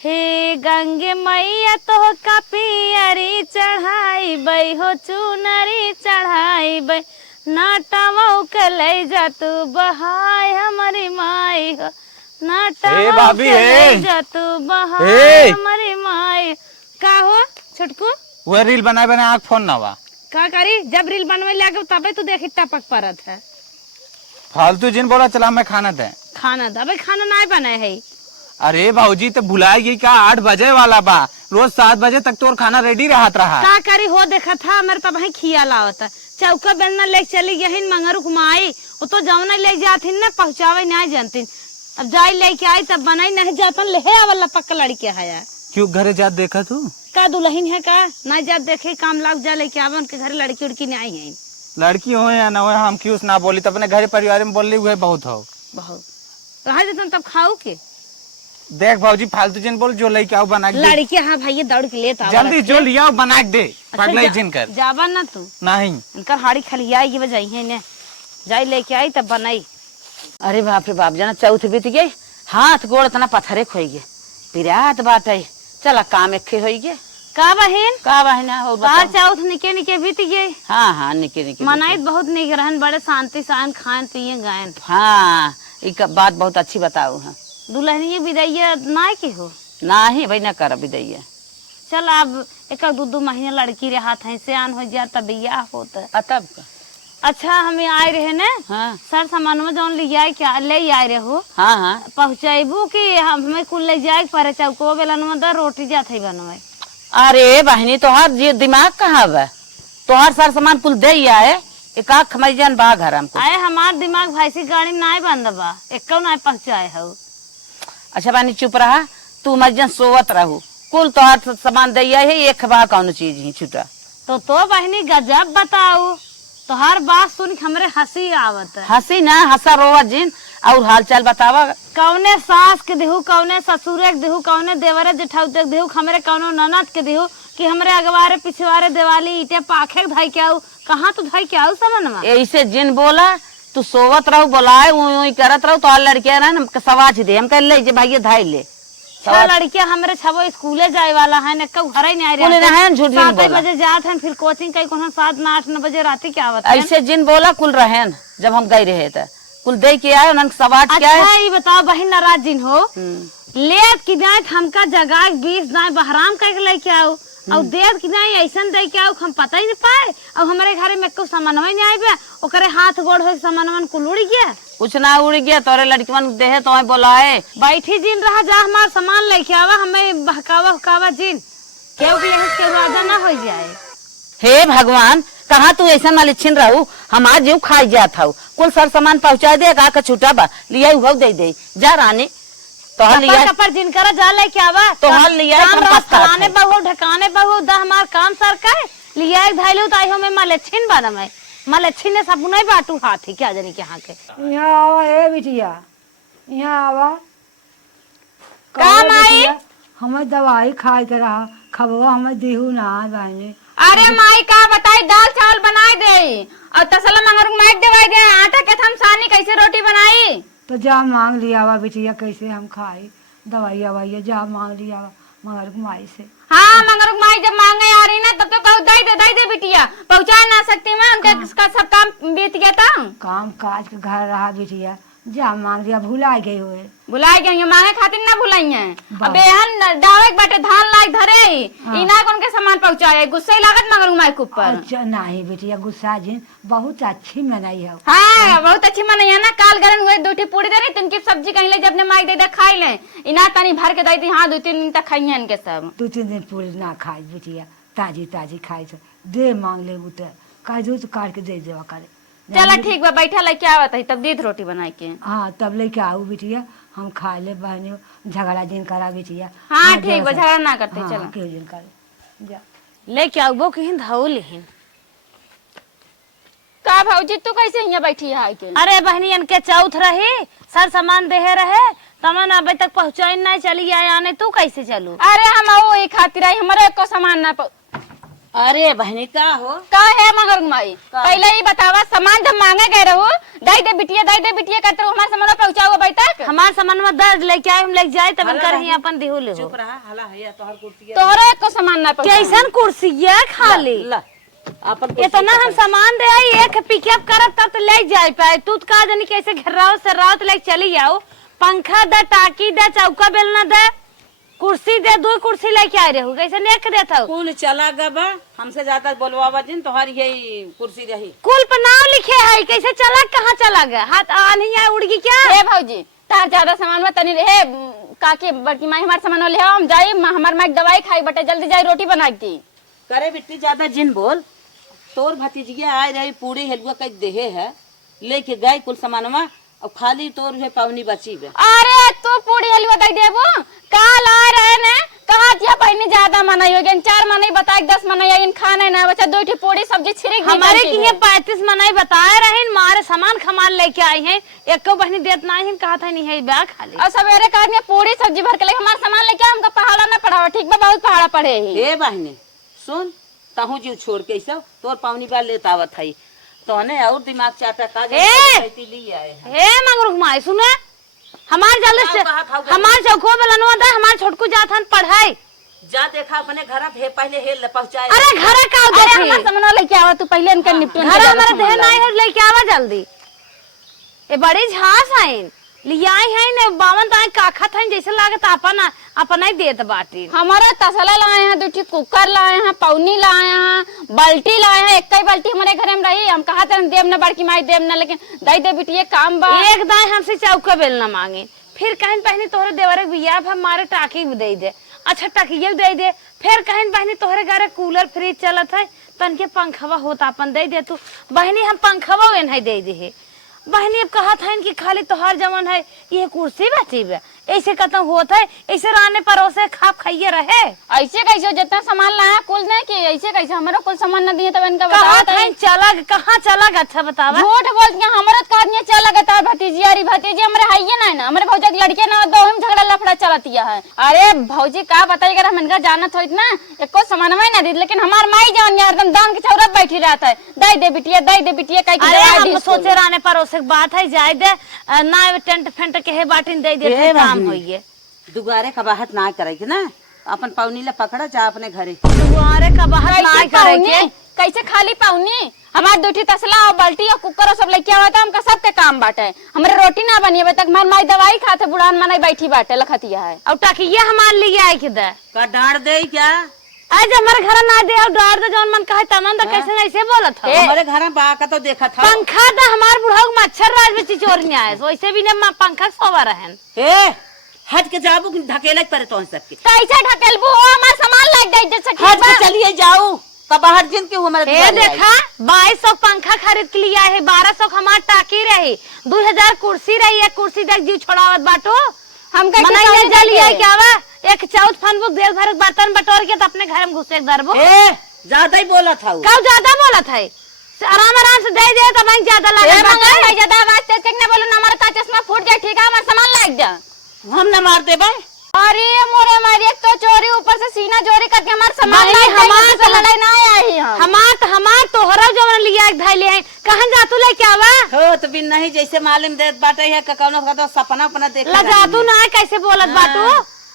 हे गंगे मैया तो का पियरी चढ़ाई बई हो, चुनरी चढ़ाई बई, नटवा के ले जा तू बहाय हमारी माई हो, नटवा भाभी, के ले हे। जा तू बहाय हमारी माई। का हो छोटकू, वो रील बनाए बनाए आँख फोन ना बा। का करी, जब रील बनवे लागे तबे तू देखी टपक परत है। फालतू जिन बोला चला मैं खाना दे। खाना दबे खाना नहीं बने है। अरे भाऊजी तो भुलाएगी क्या, 8 बजे वाला बा, रोज 7 बजे तक तो खाना रेडी रहत रहा। का करी हो देखा था मेरे पास वही खिया लावता, चौका बेलना ले चली गई मंगरू कुमाई, वो तो जौना ले जाथिन ना पहुँचावे नहीं जानतीन, अब जाई लेके आई तब बनाई नहीं जातन ले वाला पक्का लड़के है। क्यों घरे जात देखा तू? का दुल्हन है का नहीं जात देखे काम लाग जा लेके आवे, उनके घर लड़की उड़की नहीं आई है। लड़की हो या ना हो हम क्यों ना बोली, तो अपने घर परिवार में बोली हुए बहुत हो। बहुत रह देतन तब खाऊ के। देख भाऊजी फालतू जिन बोल, जो लेके आओ बना के दे। लड़की हाँ भाई दौड़ के लेता जल्दी जो लिया बना के दे। पगला जिन कर जाबा ना तू नहीं, उनका हाड़ी खलिया ये बजाई है ने, जाई लेके आई तब बनाई। अरे बाप रे बाप, जना चौथ बीत गई, हाथ गोड़ तना पत्थरे खोई गए, पिरात बात है, चला काम एक हो गए। का बहन, का बहना हो तार चौथ निके निके बीत गए। हाँ निके निके मनाइत बहुत निक रहन, बड़े शांति से खान पिए गायन। हाँ एक बात बहुत अच्छी बताऊ है। दुल्हनिया विदैया ना के हो नहीं भाई ना कर विदैया। चल अब 1-2 महीने लड़की रे हाथ है से आन हो जा तब बियाह होता। तब अच्छा हमें आए रहे ने, हाँ सर सामान में जौन ले आए क्या ले आए रहे हो, हाँ हाँ पहुँचाबू कि हमें कुल ले जाए पर चौको बेलन में दर रोटी जात है बनवे। अरे बहनी तोहार जी दिमाग कहाँ बा, तोहार सार सामान कुल दे आए, एक आख हमारी जान बा घर हमको। आए हमार दिमाग भैंसी गाड़ी नहीं बंद बा, एक नहीं पहुँचाए हो। अच्छा बहनी चुप रहा, तू हमारी जान सोवत रहू, कुल तोहार सामान दे आए है, एक बा कौन चीज ही छुटा। तो बहनी गजब बताऊ, तोहार बात सुन के हमरे हंसी आवत है। हंसी ना हंसा रोवा जिन, और हाल चाल बतावा। कौने सास के देहू, कौने ससुरे के देहू, कौने देवरे जेठाऊ के देहू, हमरे कौनो ननद के देहू कि हमरे अगवारे पिछवारे दिवाली ईटे पाखे धाई के आऊ, कहाँ तू धाई के आऊ समनमा। ऐसे जिन बोला तू सोवत रहू, बोलाए ऊई करत रहू, तो लड़किया ना सवाच दे, हम कह ले जे भाई धाई ले। लड़किया हमरे छबो स्कूले जाए वाला है न, कब घर ही नहीं कुल रहे, रहन झूठ जिन 7 बोला। बजे जात हैं, फिर कोचिंग कई कोनो 7-8-9 बजे राती के आवत। ऐसे जिन बोला कुल रहन, जब हम गए रहे थे कुल दे के आए, उन्होंने सवाच क्या अच्छा है। ये बताओ बहन नाराज जिन हो, लेत की जाए हमका जगह 20 दाए बहराम करके लेके आओ, और देत की जाए ऐसा दे के आओ हम पता ही नहीं पाए, और हमारे घर में को सामान नहीं आए, ओकरे हाथ गोड़ हो सामान कुल उड़ गया। कुछ ना उड़ गया, तोरे लड़कियन देहे तो बोलाए। बैठी जिन रहा जा हमार सामान लेके आवा, हमें बहकावा हुकावा जिन केहू के राजा ना हो जाए। हे भगवान, कहाँ तू ऐसा मालिछिन रहू, हम आज यूं खाई जात हूँ, कुल सर सामान पहुँचा दे, का छुटा बा लिया हुआ दे जा रानी, तो लिया कपर जिन करा जा लेके आवा, तो हाल लिया काम रात खलाने बहु ढकाने बहु दा हमार काम सर का लिया एक धाइलू ताई हो में मलेछिन बाना में मलेछिन ने सब नहीं बाटू हाथी क्या जाने के यहाँ के। यहाँ आवा है बिटिया, यहाँ आवा। काम आई? हमें दवाई खाए के रहा, खबवा हमें देहू ना बहने। अरे माई का बताई, दाल चावल बनाई दे और तसला मंगरू माइक दवाई दे, आटा के थम सानी कैसे रोटी बनाई। तो जा मांग लिया आवा बिटिया, कैसे हम खाए दवाई आवाइया, जा मांग लिया आवा मगर माई से। हाँ मंगरू माई जब मांगे आ रही ना तब तो कहू दे दे बिटिया, पहुँचा ना सकती मैं, उनके इसका सब काम बीत गया था। काम काज के घर रहा बिटिया, जा मांग लिया, भुला गई हुए। बुलाई गई मांगे खातिर ना बुलाई है, अब एहन डावे बाटे धान लाई धरे इना कौन के सामान पहुँचाए, गुस्से लागत मंगरू माई के ऊपर। अच्छा नहीं बेटिया, गुस्सा जिन बहुत अच्छी मनाई है। हाँ बहुत अच्छी मनाई है ना, काल गरन हुए 2 पूरी दे रही, तिनकी सब्जी कहीं ले जब ने माई दे खाई ले, इना तनी भर के दई थी। हाँ 2-3 दिन तक खाई है इनके सब, 2-3 दिन पूरी ना खाई बेटिया, ताजी ताजी खाई से दे मांग ले उतर का दूध काट के दे देवा करे। चला ठीक बा, बैठा लेके आवत है तब दूध रोटी बनाई के। हाँ तब लेके आऊ बिटिया, हम खा ले बहनियों, झगड़ा जिन करा बिटिया। हाँ ठीक बा, झगड़ा ना करते। हाँ, चला क्यों जिन करे जा लेके आओ वो कहीं धाऊ लेहिन। का भौजी तू कैसे यहाँ बैठी है के? अरे बहनियन के चौथ रही, सर सामान देहे रहे, तमन अबे तक पहुँचाई नहीं चली आए आने, तू कैसे चलू? अरे हम वो खातिर आई, हमारे को सामान ना अरे बहनी का हो, का है मगर मंगरुक माई पहले ही बतावा सामान जब मांगे गए रहो दई दे बिटिया करते रहो हमारे सामान पहुंचाओ भाई तक हमार सामान में दर्द लेके आए हम लेके जाए तब कर ही अपन दिहु ले चुप रहा हला है तोहर कुर्सी तोहरा एक को सामान ना पहुंचा कैसन कुर्सी है खाली अपन इतना हम सामान दे आई एक पिकअप करब तब तो ले जाए पाए तू तो का जानी कैसे घेराव से रात लेके चली जाओ पंखा दे टाकी दे चौका बेलना दे कुर्सी दे 2 कुर्सी लेके आए रहू कैसे नेक देता कुल चला गबा हमसे ज्यादा बोलवावा जिन तोहर यही कुर्सी रही कुल पर नाम लिखे है कैसे चला कहाँ चला गया हाथ आनिया उड़गी क्या हे भौजी तार ज्यादा सामान में तनी रहे काके बड़की माई हमार सामान ले हम जाई हमार माई दवाई खाई बटे जल्दी जाई रोटी बना दी करे बिट्टी ज्यादा जिन बोल तोर भतीजिया आए रही पूरी हलवा कई देहे है लेके गए कुल सामानवा और खाली तोर है पावनी बची बे अरे तू पूरी हलवा दे देबो काल आ रहे ने कहा दिया पहले ज्यादा मनाई हो गया 4 मनाई बता 10 मनाई इन खाने ना बच्चा 2 पूरी सब्जी छिड़क हमारे की 35 मनाई बताए रहे मारे सामान खमान लेके आई हैं एक बहनी देत ना ही कहा था नहीं है बा खाली और सवेरे कहा दिया पूरी सब्जी भर के ले हमारा सामान लेके हमका पहाड़ा ना पड़ावा ठीक बा बहुत पहाड़ा पड़े ही ए बहनी सुन तहू जीव छोड़ के सब तोर पावनी बाल लेता आवत है तोने और दिमाग चाटा का ली आए हे मंगरुक माई सुने हमार जल्दी से हमार चौको बेलनवा दे हमार छोटकू जाथन पढ़ाई जा देखा अपने घर भे पहले हेल पहुंचाए अरे घर का अरे हमारा सामान लेके आवा तू पहले इनका निपटन घर हमारे देह नहीं है लेके आवा जल्दी ए बड़ी झांस आइन लिया है ने 52 ताई काखा था जैसे लागत अपन ही देत बाटी हमारा तसला लाए हैं 2 कुकर लाए हैं पौनी लाए हैं बाल्टी लाए हैं एक ही बाल्टी हमारे घर में रही हम कहा था देव न बड़की माई देव न लेकिन दई दे बिटिया काम बा एक दाई हमसे चौका बेलना मांगे फिर कहीं पहले तोहरे देवर बिया हमारे टाकी दे दे अच्छा टाकिया दे दे फिर कहीं बहनी तोहरे घर कूलर फ्रिज चलत है तन के पंखवा होता अपन दे दे तू बहनी हम पंखवा नहीं दे दे बहनी अब कहा था कि खाली तोहार जमन है ये कुर्सी बची बे ऐसे खत्म होता है ऐसे राने परोसे खाप खाइए रहे ऐसे कैसे जितना सामान लाया कुल नहीं कि ऐसे कैसे हमारा कुल सामान न दिए तब इनका कहाँ चला अच्छा बतावा झूठ बोल के हमारा कहनी चला गया भतीजी अरे भतीजी हमारे है ना ना हमारे भौजा के लड़के ना दो हम झगड़ा लफड़ा चलतिया है अरे भौजी का बताइए अगर हम इनका जानत होइत ना एको सामान में ना दी लेकिन हमार माई जान एकदम दान के चौरा बैठी रहता है दई दे बिटिया कई सोचे राने परोसे बात है जाए दे ना टेंट फेंट के है बाटिन दे दे काम होइए दुगारे कबाहट ना करे के ना अपन पावनी ला पकड़ा जा अपने घरे दुआरे कबाहट ना करे के कैसे खाली पावनी हमारे 2 तसला और बाल्टी और कुकर और सब लेके आवा था हमका सबके काम बाटे हमारे रोटी ना बनी अबे तक हमार माई दवाई खाते बुढ़ान मनाई बैठी बाटे लखतिया है और टाकिया हमार लिए आई के दे का डांट दे क्या आज हमारे घर ना दे और डार दे जौन मन कहे तमन तो कैसे ऐसे बोलत हो हमारे घर में बा का तो देखा था पंखा दा हमार बुढ़ाऊ मच्छर राज में चिचोरिया है वैसे भी ने पंखा सोवा रहन ए हट के जाबू धकेले परे तो सबके कैसे ढकेलबू हमार सामान लग गई जैसे हट के चलिए जाओ कबाहट जिन के हमारे ए देखा 2200 पंखा खरीद के लिया है 1200 हमार टाकी रही 2000 कुर्सी रही है कुर्सी देख जीव छोड़ावत बाटो हम कैसे जलिए क्या वा एक चौथ फनबुक देल भर बर्तन बटोर के तो अपने घर में घुसे दरबो ए ज्यादा ही बोला था कब ज्यादा बोला था आराम से दे दे तो भाई ज्यादा लगे भाई ज्यादा आवाज तेज करके बोलो ना हमारा चश्मा फूट जाए ठीक है हमारा सामान लग जा हम न मार दे भाई अरे मोरे मारी एक तो चोरी ऊपर से सीना चोरी करके हमारा सामान हमारे से लड़ाई ना आई हमार तोहरा जो लिया एक धाई ले हैं कहां जा तू लेके आवा हो तो बिन नहीं जैसे मालूम देत बाटे है कौनो का तो सपना अपना देख लजा तू ना कैसे बोलत बाटू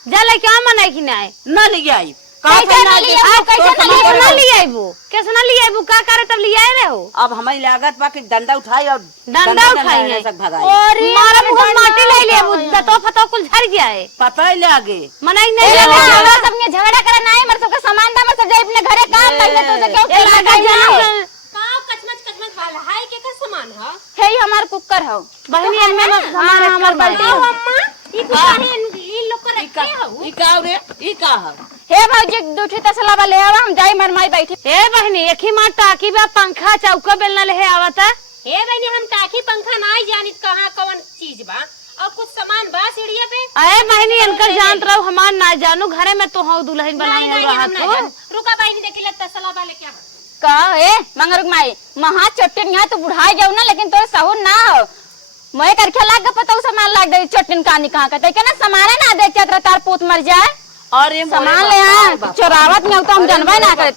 जा ले क्या मनाई कि नहीं न ले आई कैसे ना लिया वो का करे तब लिया रहे हो अब हमारी लागत बा कि डंडा उठाई और डंडा उठाई है और मारा मुंह माटी ले ले वो तो फतो कुल झड़ गया है पता ही लागे मनाई नहीं सब ने झगड़ा करे ना है मर सब का सामान दा मर सब जाए अपने घरे काम कैसे तो से क्यों लगा जाओ का कचमच वाला हाय के का सामान ह हे हमार कुकर हो बहनी में हमारे हमार बाल्टी अम्मा ई कुछ इन लोग को रखे हो ई का रे ई का हे भौजी 2 तसला वाले आवा हम जाई मर माई बैठी ए बहनी एक ही मार टाकी बा पंखा चौका बेलना ले आवता हे बहनी हम टाकी पंखा ना जानित कहां कौन चीज बा और कुछ सामान बा सीढ़िया पे अरे बहनी इनकर जानत रहो हमार ना जानू घरे में तो हो दुल्हन बनाई है राहत हो रुका बहनी देखिले तसला वाले क्या का ए मंगरुक माई महा चट्टन यहाँ तो बुढ़ाई जाऊ ना लेकिन तोर सहूर ना हो मैं करके लाग पता सामान लाग दे चट्टन कहानी कहां का ते ना सामान ना दे चतरा तार पूत मर जाए और ये सामान ले आ चोरावत में तो हम जानबे ना करे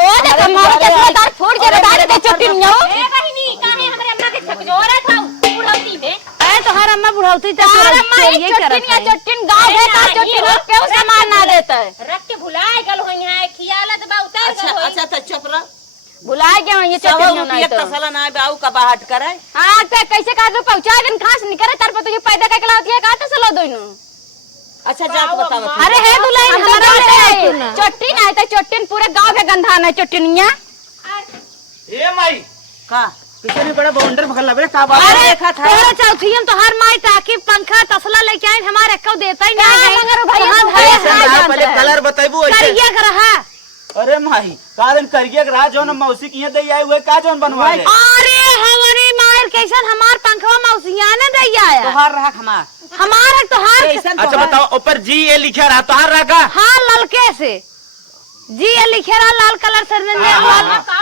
वो देख मोर के तार फूट जे डाल के चोटिनियो ए बहिनी काहे हमरे अम्मा के छकजोरा था बुढ़ौती में ए तोहार अम्मा बुढ़ौती त और अम्मा ये चोटिनिया चोटिन गांव है का चोटिन क्यों सामान ना देता है रख के भुलाए गल होई है खियालत बा उतार गल होई अच्छा तो चुप रह। भुलाए के ये चोटिनिया ना एक तसला ना बाऊ का बाहट करे। हां ते कैसे का दो पहुंचा दिन खास निकरे तर पर तुझे पैदा का कला होती है का तसला दोइनो अच्छा जात बताओ। अरे है दुलाइन हमारा ले चोटिन है तो चोटिन पूरे गांव के गंधान है चोटिनिया ए माई का पीछे भी बड़ा बाउंडर भगल लबे का बात अरे देखा था। तोरा चौथियम तोहार माई ताकि पंखा तसला लेके आए हमारे को देता ही नहीं मगर भैया पहले कलर बताइबू ऐसे। करिया कर रहा। अरे माई का दिन करिए राज जो न मौसी की दे आई हुए का जोन बनवा ले। अरे हमारी मायर कैसन हमार पंखवा मौसिया ने दे आया तोहार रहा हमार हमार तोहार अच्छा बताओ ऊपर जी ये लिखा रहा तोहार रहा का। हाँ ललके से जी ये लिखे रहा लाल कलर से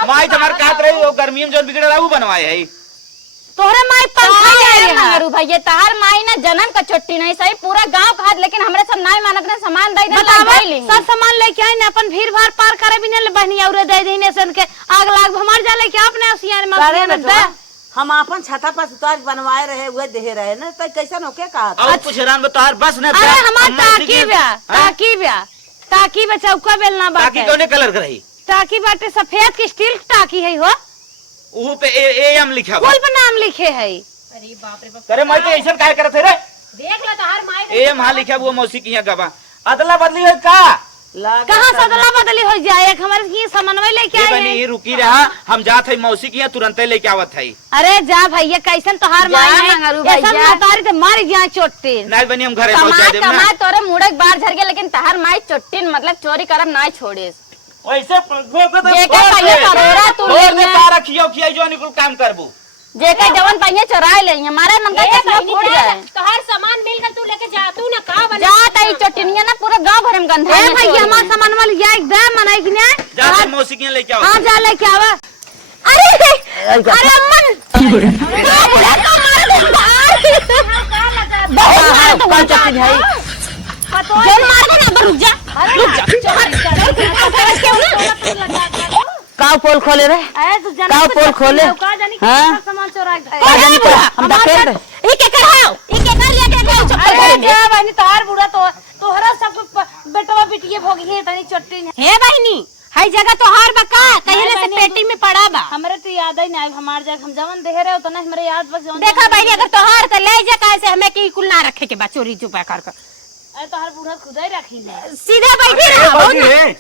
माई तुम्हार काट रही वो गर्मी में जो बिगड़ रहा वो बनवाए है। तोहरे माई पंखा ले रहा मगर भैया तहार माई ना जन्म का चोटी नहीं सही पूरा गांव का हाथ लेकिन हमरे सब नाई मानत ने सामान दे दे बतावा सब सामान लेके आए ने अपन भीड़ भाड़ पार करे बिना ले बहनी और दे देने सन के आग लाग हमार जाले के अपने उसियान में दे हम अपन छता पर सुतार बनवाए रहे हुए दे रहे ना तो कैसन होके कहा और कुछ हैरान बताओ बस न अरे हमार ताकी बे चौका बेलना बाटे ताकि कौने कलर कराई ताकी बाटे सफेद की स्टील टाकी है हो ऊ पे ए एम लिखा कोई पे नाम लिखे है। अरे बाप रे बाप करे माई तो ऐसा काय करत है रे देख ला तहार माई एम हां लिखा वो मौसी की यहाँ गवा अदला बदली है का कहाँ सदला बदली हो जाए एक हमारे की समन्वय लेके ये आए बनी हैं। रुकी रहा हम जात है मौसी की यहाँ तुरंत लेके आवत है। अरे जा भैया कैसन तोहार जा माई मंगरू है ऐसा भैया। मातारी तो मार गया चोटे नहीं बनी हम घरे पहुंचा देब ना कमा तोरे मुड़े बाहर झर गया लेकिन तहार माई चोटिन मतलब चोरी करब ना छोड़े वैसे जेके पहिले करोड़ा तू ले ले सारा खियो खियो जो निकुल काम करबू जेके जवन पहिले चुराए ले हमारे मन का कैसे फूट जाए तोहार सामान मिल गल तू लेके जा तू ना का बना जा तई चोटिनिया ना पूरा गांव भर में गंधा ए भैया हमार सामान वाली जाए एकदम मनाई कि नहीं जा के मौसी की यहाँ लेके आओ। हां जा लेके आवा अरे अम्मन जन मार दे ना रुक जा काव पोल खोले रे ए तू जान काव पोल खोले का जानी हाँ? सामान चोरा का जानी तो हम डकेल रे ई के कराओ ई के कर लिया के गए चप्पल अरे पहन जा बहनी तोहार बुढ़ा तो तोहरा सब बेटवा बिटिए भोगी है तनी चोटी ने हे बहनी हई जगह तो हार बका कहिले से पेटी में पड़ा बा हमरे तो याद ही नहीं हमार जग हम जवन देह रहे हो तो ना हमरे याद बस जवन देखा बहनी अगर तोहार त ले जा कैसे हमें की कुल ना रखे के बा चोरी चुपा कर ए तोहार बुढ़ा खुद ही रखी ले सीधे बैठी रहो रे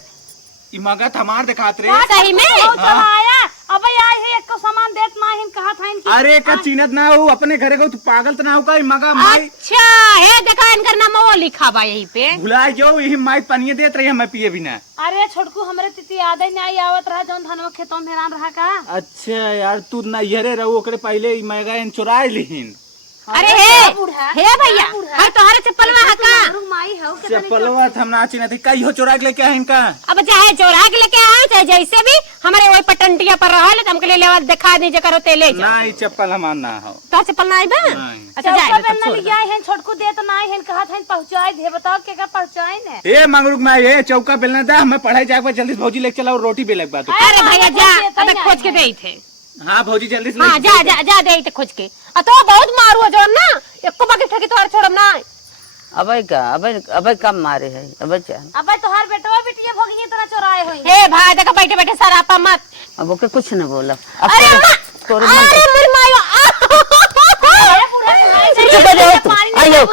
ई मगत हमार दिखात रे सही में आया अबे आए है एक को सामान देत ना हिन कहा था इनकी अरे का चीनत ना हो अपने घरे को तू पागल तो ना हो का मगा माई अच्छा हे देखा इनकर नाम वो लिखा बा यही पे भुला जो यही माई पनिए देत रही हमें पिए बिना। अरे छोटकू हमरे तिती याद ही नहीं आवत रहा जवन धनवा खेतों में हैरान रहा का अच्छा यार तू ना यरे रहो ओकरे पहले मैगा इन चुराए लिहिन। अरे हे भैया हर तोहरे चप्पल में हका माई हो के चप्पलवा हम ना चिन्हत थी कई हो चुरा के लेके आए इनका। अब चाहे चोरा के लेके आए चाहे जैसे भी हमारे वही पटंटिया पर रहल त हमके ले लेवा दिखा दीजिए करो ते ले जा ना ई चप्पल हमार ना हो। तो चप्पल ना आई बा नहीं। अच्छा चौका जाए पे ना लिया है छोटकू दे तो ना है कहा था पहुंचाए दे बताओ के का पहुंचाए ने ए मंगरुक में ये चौका बेलना था हमें पढ़ाई जाके जल्दी भौजी लेके चला और रोटी बेलक बात। अरे भैया जा अबे खोज के देई थे हाँ भौजी जल्दी से हां जा जा जा देई थे खोज के आ तो बहुत मारू जो ना एको बाकी ठगी तोहर छोड़म ना अबे का अबे कम मारे है अबे क्या अबे तोहार बेटवा बिटिए भोगी है तना चोराए होई हे भाई देखा बैठे बैठे सरापा मत अब ओके कुछ न बोला अरे अम्मा तोरे अरे मेरी मायो अरे पूरा चुप हो जाओ तुम आयो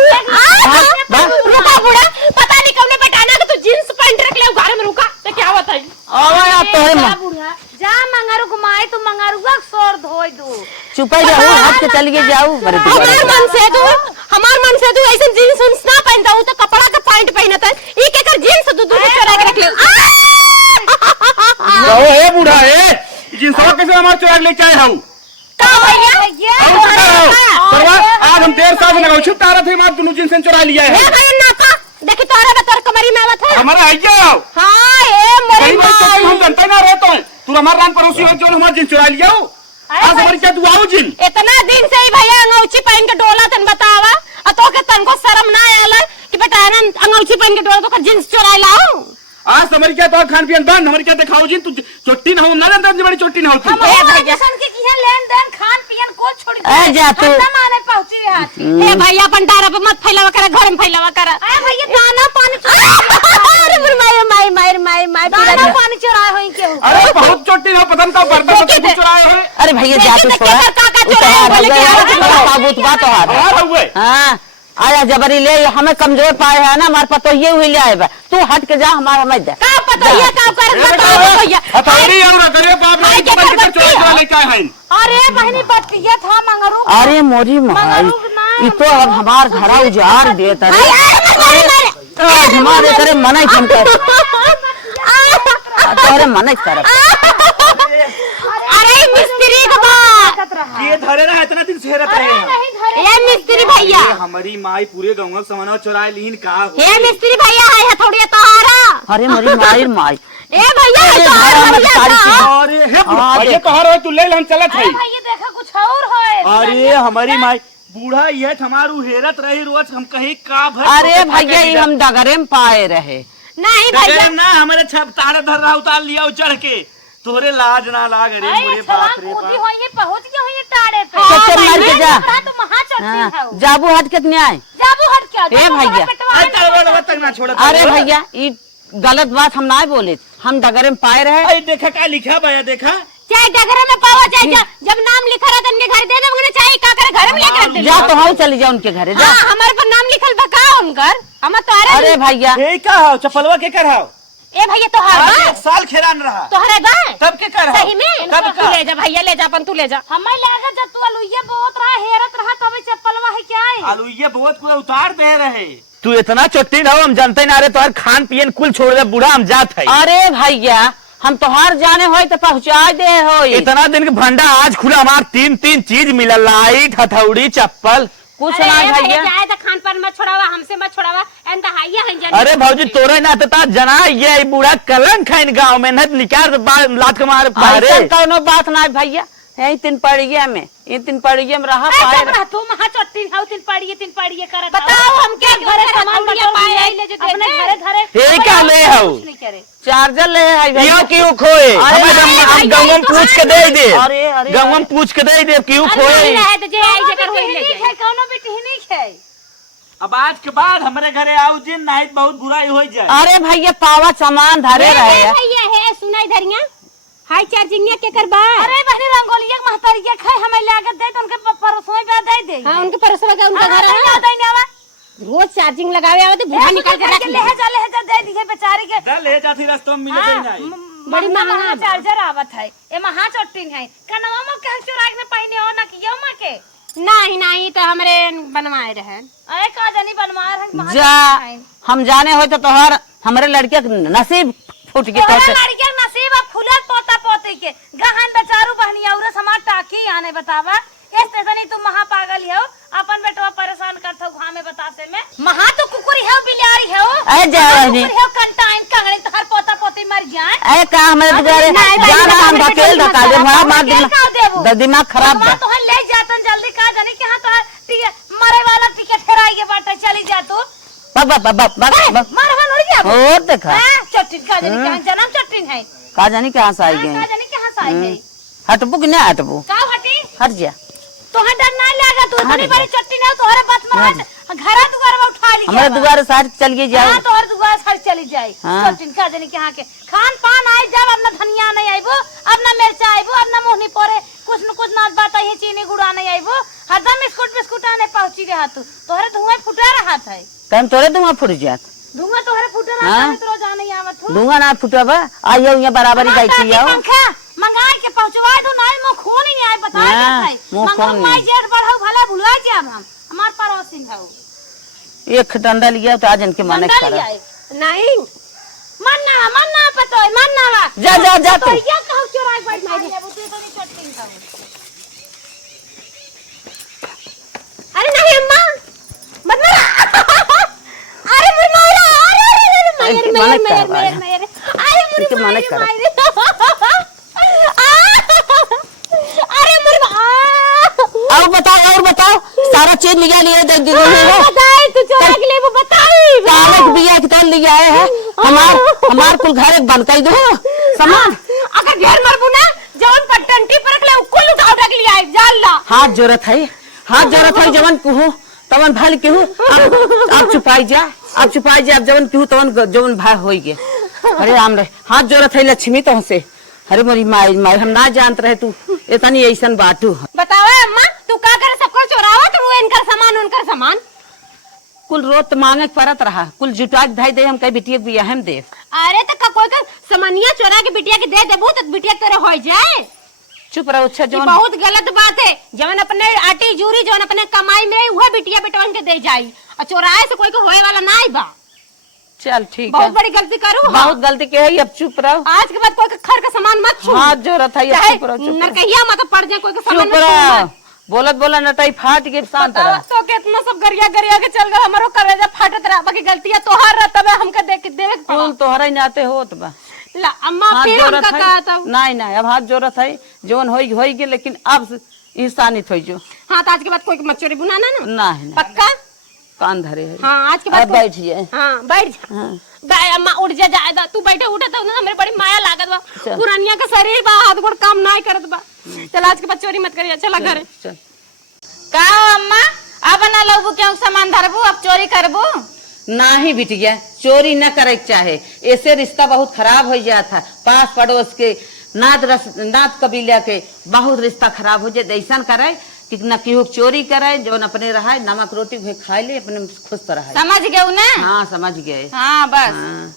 भाग रुका बुढ़ा पता नहीं कब ने बताना कि तू जींस पैंट रख ले घर में रुका तो क्या होता है आवा या तोरे मां बुढ़ा जा मंगारू घुमाए तू मंगारू का सोर धोई दू चुप ही जाओ हाथ के चल के जाओ मेरे हमार मन से तू ऐसे जींस उन्स ना पहनता हूं तो कपड़ा का पैंट पहनता है ई के कर जींस दू चुरा के रख ले ए बूढ़ा ए जिनसवा कैसे हमार चुरा के लेके आए हऊ का भैया परवा आज हम देर साथ लगाओ छुप तारा थे मार तुनु जिनसे चुरा लिया है। हे भैया नाका देखी तोरा बतर कमरी में आवत है हमारा आई जाओ हां ए कई मेरी बार तो हम जनता ना रहते हैं तू हमार रान पड़ोसी हो जो हमार जिन चुरा लिया हो आज हमारी क्या तू आओ जिन इतना दिन से ही भैया अंगौची पहन के डोला तन बतावा आ तो के तन को शर्म ना आला कि बेटा ना अंगौची पहन के डोला तो जींस चुरा लाओ आज हमारी क्या तो खान पियन बंद हमारी क्या दिखाओ जी तू चोटी ना हो ना अंदर बड़ी चोटी ना हो तू के किया लेन देन खान पियन को छोड़ ए जा तू माने पहुंची हाथी ए भैया अपन डारा पे मत फैलावा करा, घर में फैलावा करा। अरे भैया दाना पानी अरे माई दाना पानी चुराए होई के अरे बहुत चोटी ना पता नहीं बर्तन तो चुराए हो अरे भैया जा तू छोड़ा हुए हाँ आया जबरी ले हमें कमजोर पाए है ना हमारे पतो ये हुई ले आए तू हट के जा हमारा मत दे का पतोहिया का कर बताओ भैया। हथौड़ी और करे बाप रे के बंद के चोरा लेके आए हैं। अरे बहनी बतिया था मंगरू अरे मोरी माई ये तो अब हमार घड़ा उजाड़ देता है हमारे करे मना ही कर तोरे मना कर। अरे मिस्त्री का बा ये धरे रहा इतना दिन से रहते हैं ये मिस्त्री भैया हमारी माई पूरे गांव का सामान चुराए लीन का ये मिस्त्री भैया है हथौड़िया तोहारा। अरे मोरी माई माई ए भैया है तोहारा अरे हे ये कहां रहो तू ले हम चलत है भैया देखा कुछ और होए अरे हमारी माई बूढ़ा ये हमारू हेरत रही रोज हम कहीं का भर अरे भैया ये हम डगरे में पाए रहे नहीं भैया ना हमारे छप तारे धर रहा उतार लिया चढ़ के तोरे लाज ना लाग रे मोरे बाप रे बाप होई पहुंच गए होई टाड़े पे चल मार के जा तो महा चढ़ती है जाबू हट कितने आए जाबू हट क्या ए भैया तक ना छोड़ अरे भैया ये गलत बात हम ना बोले हम डगरे में पाए रहे। अरे देखा क्या लिखा भैया देखा चाहे डगरे में पावा चाहे जब नाम लिखा रहा तो घर दे देंगे चाहे का करे घर में लेकर दे जा तो हम चले जाओ उनके घरे जा हमारे पर नाम लिखल बका उनकर हम तो अरे भैया ये क्या हो चपलवा के कर हाओ ए भैया तो हर एक साल खेरान रहा तोहरे बा तब के कर सही में कब तू ले जा भैया ले जा अपन तू ले जा हमें लागत जब तू अलुइया बहुत रहा हेरत रहा तब चप्पलवा है क्या है आलू ये बहुत कुछ उतार दे रहे तू इतना चोटी ना हो हम जानते ना। अरे तो खान पियन कुल छोड़ दे बूढ़ा हम जात है। अरे भैया हम तोहार जाने हो तो पहुँचा दे हो इतना दिन के भंडा आज खुला हमार तीन चीज मिलल लाइट हथौड़ी चप्पल कुछ ना भैया चाहे तो खान पान मत छोड़ावा हमसे मत छोड़ावा एंड हाइया हंजन। अरे भौजी तोरे ना तो जना ये बूढ़ा कलंक है इन गाँव में न निकाल लात के मारे पारे कौनो बात ना भैया यही तीन पड़िया में ये तीन पड़िया में रहा पाए तू महा चट्टी हाउ तीन पड़िए कर बताओ हम क्या घरे सामान पाए ले जो अपने घरे घरे ये क्या ले हो चार्जर ले है क्यों क्यों खोए हम गाँव में पूछ के दे दे अरे अरे गाँव में पूछ के दे दे क्यों खोए तो जे आई जकर होई ले जाए कौनो बेटी नहीं है अब आज के बाद हमारे घरे आओ जिन नहीं बहुत बुराई हो जाए। अरे भैया पावा सामान धरे रहे भैया है सुनाई धरिया हाई चार्जिंग के करबा। अरे बहनी रंगोलिया महतरिया खाए हमें लागत दे तो उनके परसों में दे दे हां उनके परसों का उनका घर है याद नहीं आवा रोज चार्जिंग लगावे आवे तो बुढ़ा निकाल के रख ले जा दे दिए बेचारे के दे ले जाती रास्ते में मिले नहीं बड़ी महंगा चार्जर आवत है ए महा चट्टी है कनवा में कहां चुराग में पहिने हो ना कियो मां के नहीं तो हमरे बनवाए रहे अरे का जानी बनवा रहे जा हम जाने हो तो तोहर हमारे लड़के नसीब फूट के तोहरे लड़के नसीब फूलत पोता पोते के गहन बेचारू बहनिया और समाज टाकी आने बतावा ऐसे तो नहीं तुम महा पागल हो अपन बेटवा परेशान करथो घा में बतासे में महा तो कुकुरी है बिलारी है ए जा रहनी कुकुरी है कंटाइन कंगड़ी तो हर पोता पोती मर जाए ए का हमारे दुआरे जाना हम धकेल धका दे मार दिमाग खराब है तो ले जातन जल्दी का जाने कि हां तो मरे वाला टिकट हेराई के बाटा चली जा तू मार हन उड़ जा और देखा चट्टी का जाने कहां जन्म चट्टी है का जानी कहां से आई का गई जाने कहां से आई है हटबू कि नहीं हटबू का हटी हट जा तो डर ना लगा तू इतनी बड़ी चट्टी ना तोहरे बात में घर दुआर में उठा ली हमारे दुआरे साथ चल गई जाए हां तोहर दुआर साथ चली जाए हाँ। चट्टी का जाने कहां के खान पान आई जब अपना धनिया नहीं आइबो अपना मिर्चा आइबो अपना मोहनी परे कुछ न कुछ नाच बात है चीनी गुड़ा नहीं आइबो हरदम बिस्कुट आने पहुंची रहा तू तोहरे धुआं फुटा रहा था कहीं तोरे धुआं फुट जात धुआं तोहरे फुटा रहा था तो जाने आवत हो धुआं ना फुटबा आइयो यहाँ बराबरी गई आओ पंखा मंगाई के पहुंचवा दो नहीं मो खून ही नहीं आई बता कैसे मंगवाई जेठ बढ़ाओ भला भुला जाब हम हमार पड़ोसी है एक डंडा लिया तो आज इनके माने कर नहीं मन्ना पतो मन्ना जा तो ये कहू चोराई बैठ मारी अब तू तो नहीं चटनी खाओ अरे नहीं अम्मा मत मारा अरे मुझे मारा अरे इनके माने कर और बताओ सारा चीज लिया लिए देख दी बताए तू चोरा के लिए वो बताई कागज बिया कितना लिया है हमार हमार कुल घर एक बंद कर दो सामान। अगर ढेर मरबू ना जवन पर टंटी पर रख ले कुल उठा उठा के लिए आए जान ला। हाथ जोरत है जवन कुहू तवन भल केहू आप चुपाई जा अब जवन केहू तवन जवन भाई होई गे। अरे राम रे हाथ जोरत है लक्ष्मी तो से। अरे मोरी माई हम ना जानत रहे तू इतनी ऐसन बाटू। बताओ अम्मा तू का करे सबको चोरावत रू इनकर सामान उनकर सामान। कुल रोत मांगे परत रहा कुल जुटा के धाई दे हम कई बिटिया बिया हम दे। अरे तो कोई का सामानिया चोरा के बिटिया के दे देबू तो बिटिया तेरे हो जाए। चुप रहो अच्छा ये जवन बहुत गलत बात है। जवन अपने आटी जूरी जवन अपने कमाई में वह बिटिया बेटवन के दे जाई और चोराए से कोई को होए वाला ना बा। चल ठीक बहुत है बड़ी गलती करू। बहुत गलती के है अब चुप रहो। आज के बाद कोई का खर का सामान मत छू। हाथ जोरत है अब चुप रहो नरकैया मत पड़ जाए कोई का सामान चुप मत रहो। छू। बोलत नटाई फाट के शांत रह। तो कितना सब गरिया गरिया के चल गए हमारो कलेजा फाटत रहा बाकी गलतियां तोहार रहता है हमके देख के देवे के कुल तोहरा ही नाते होत बा। ला अम्मा हाथ फिर जोरत हमका है कहा था। नहीं अब हाथ जोरत है जवन होई के लेकिन अब इंसानित होई जो। हाँ तो आज के बाद कोई मत चोरी बुनाना ना नहीं पक्का। कान धरे है। हाँ आज के बाद अब बैठ जाए। हाँ बैठ जा। हाँ। अम्मा उठ जा जाएगा तू बैठे उठे तो ना मेरे बड़ी माया लागत बा। चल। पुरानिया का शरीर बा हाथ गोड़ काम ना करत बा। चल आज के बाद चोरी मत करिए चला घर। चल का हो अम्मा अब ना लोगू क्यों सामान धरबू अब चोरी करबू। नहीं बिटिया चोरी न करे के चाहे ऐसे रिश्ता बहुत खराब हो जाता है। पास पड़ोस के नात कबीला के बहुत रिश्ता खराब हो जाए। ऐसा करे कि न केहू चोरी करे जौन अपने रहा नमक रोटी खाए ले अपने खुश तो रहा। समझ गए ना। हाँ समझ गए। हाँ बस हाँ